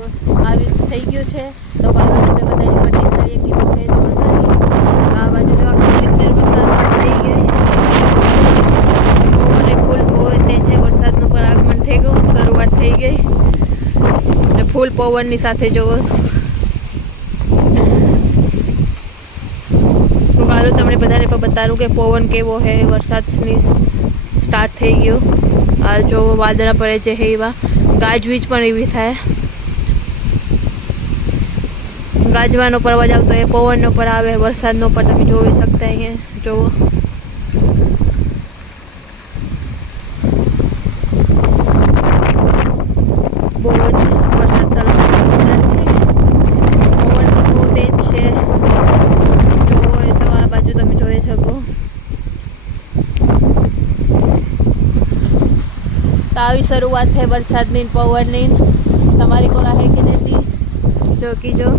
આવી થઈ ગયું છે તો કાલે આપણે બધાની બધી કરીએ કેવો છે જોરદારી આ બાજુ જો આખી રીતે વરસાદ થઈ ગઈ પવન ફૂલ બહુ તે છે વરસાદનું પણ આગમન થઈ ગયું શરૂઆત થઈ ગઈ ને ફૂલ પવનની સાથે જોવો તો કાલે તમને બધાને પણ બતાવું કે પવન કેવો છે વરસાદની સ્ટાર્ટ થઈ ગયો આ જો વાદળા પડે છે એવા ગાજવીજ પણ એવી થાય ગાજવાનો પર અવાજ આવતો એ પવનનો પર આવે વરસાદનો પર તમે જોઈ શકતા અહીંયા જોવો બહુ જ વરસાદ ચાલુ પવન બહુ તેજ છે જોવો એ તો આ બાજુ તમે જોઈ શકો તો આવી શરૂઆત થઈ વરસાદની પવનની તમારી કોરા હે કે નથી જો